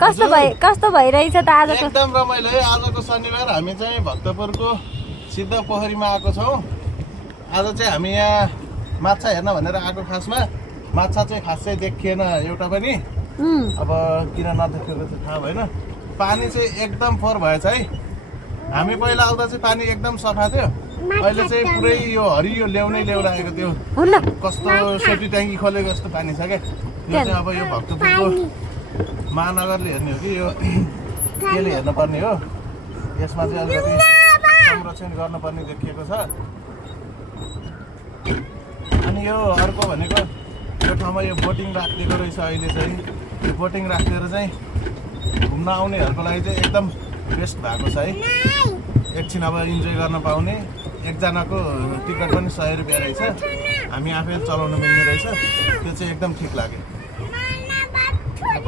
कस्तो भइरहेछ त आजको? एकदम रमाइलो है। आजको शनिबार हामी चाहिँ भक्तपुरको सिद्ध पोखरीमा आएको छौँ। आज चाहिँ हामी यहाँ माछा हेर्न भनेर आएको। खासमा माछा चाहिँ खासै देखिएन एउटा पनि। अब किन नदेखेको चाहिँ थाहा भएन। पानी चाहिँ एकदम फोहोर भएछ है। हामी पहिला आउँदा चाहिँ पानी एकदम सफा थियो। अहिले चाहिँ पुरै यो हरियो ल्याउनै ल्याइरहेको थियो। कस्तो सेफ्टी ट्याङ्की खोलेको जस्तो पानी छ क्या। यो चाहिँ अब यो भक्तपुरको महानगरले हेर्ने हो कि यो केले हेर्नुपर्ने हो। यसमा चाहिँ अलिकति संरक्षण गर्नुपर्ने देखिएको छ। अनि यो अर्को भनेको यो ठाउँमा यो बोटिङ राखिदिएको रहेछ। अहिले चाहिँ यो बोटिङ राखिदिएर चाहिँ घुम्न आउनेहरूको लागि चाहिँ एकदम बेस्ट भएको छ है। एकछिन अब इन्जोय गर्न पाउने। एकजनाको टिकट पनि 100 रुपियाँ रहेछ। हामी आफै चलाउन मिल्ने रहेछ। त्यो चाहिँ एकदम ठिक लाग्यो। अब